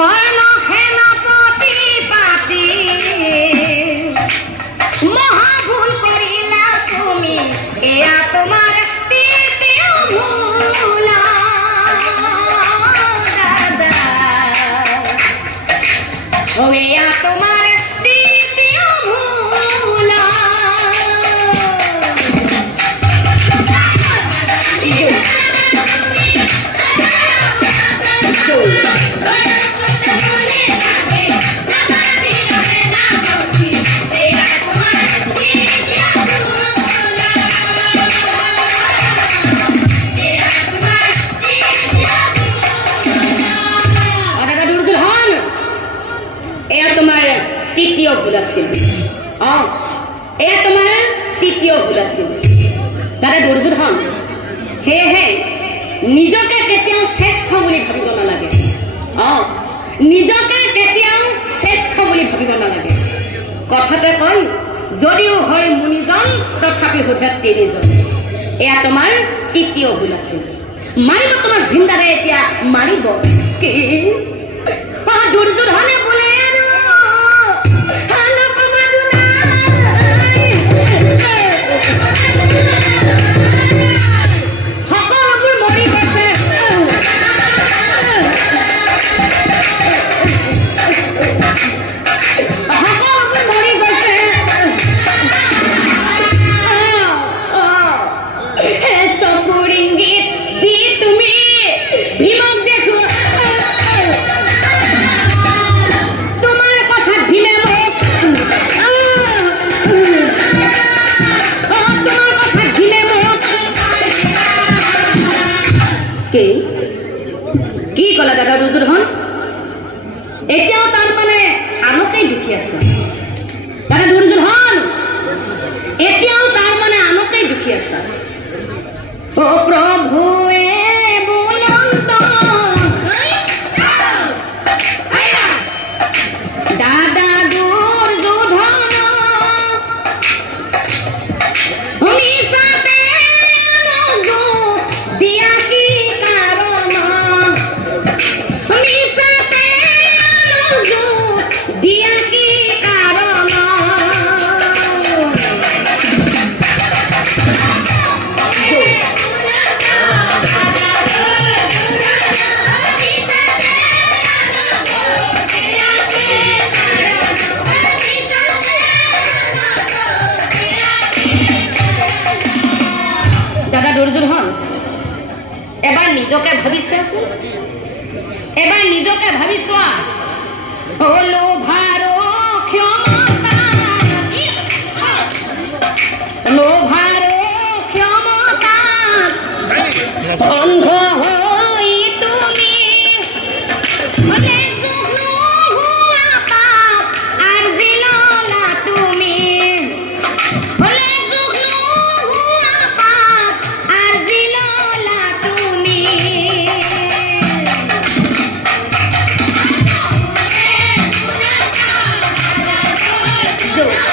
কর্ণ সেনাপতি পাতি মহাভুল করিলা তুমি, এয়া তোমার তৃতীয় ভুল দাদা, ও এয়া তোমার তৃতীয় ভুল। তৃতীয় ভুল আছিল। এয়া তোমাৰ তৃতীয় ভুল আছিল দাদা দুৰ্যোধন। সেয়েহে নিজকে কেতিয়াও শ্ৰেষ্ঠ বুলি ভাবিব নালাগে। নিজকে কেতিয়াও শ্ৰেষ্ঠ বুলি ভাবিব নালাগে। কথাতে কয় যদিও হয় মুনিজন তথাপি সোধে তিনিজন। এয়া তোমাৰ তৃতীয় ভুল আছিল। মাৰিব তোমাৰ ভীমদাৰে এতিয়া মাৰিব কি দুৰ্যোধনে বোলে কি কলা দাদা দুৰ্যোধন? এতিয়াও তাৰ মানে আনকেই দুখী আছে দাদা দুৰ্যোধন, এতিয়াও তাৰ মানে আনকেই দুখী আছে। ও প্ৰভুৱে বুলন্ত দাদা দুৰ্যোধন মিছাতে দিয়া কি কাৰণ, মিছাতে দিয়া কি কাৰণ। দাদা দুৰ্যোধন এবাৰ নিজকে ভাবি চোৱাচোন, এবাৰ নিজকে ভাবি চোৱা। লোভাৰ ক্ষমতা, লোভাৰ ক্ষমতা অন্ধ হৈ তুমি do.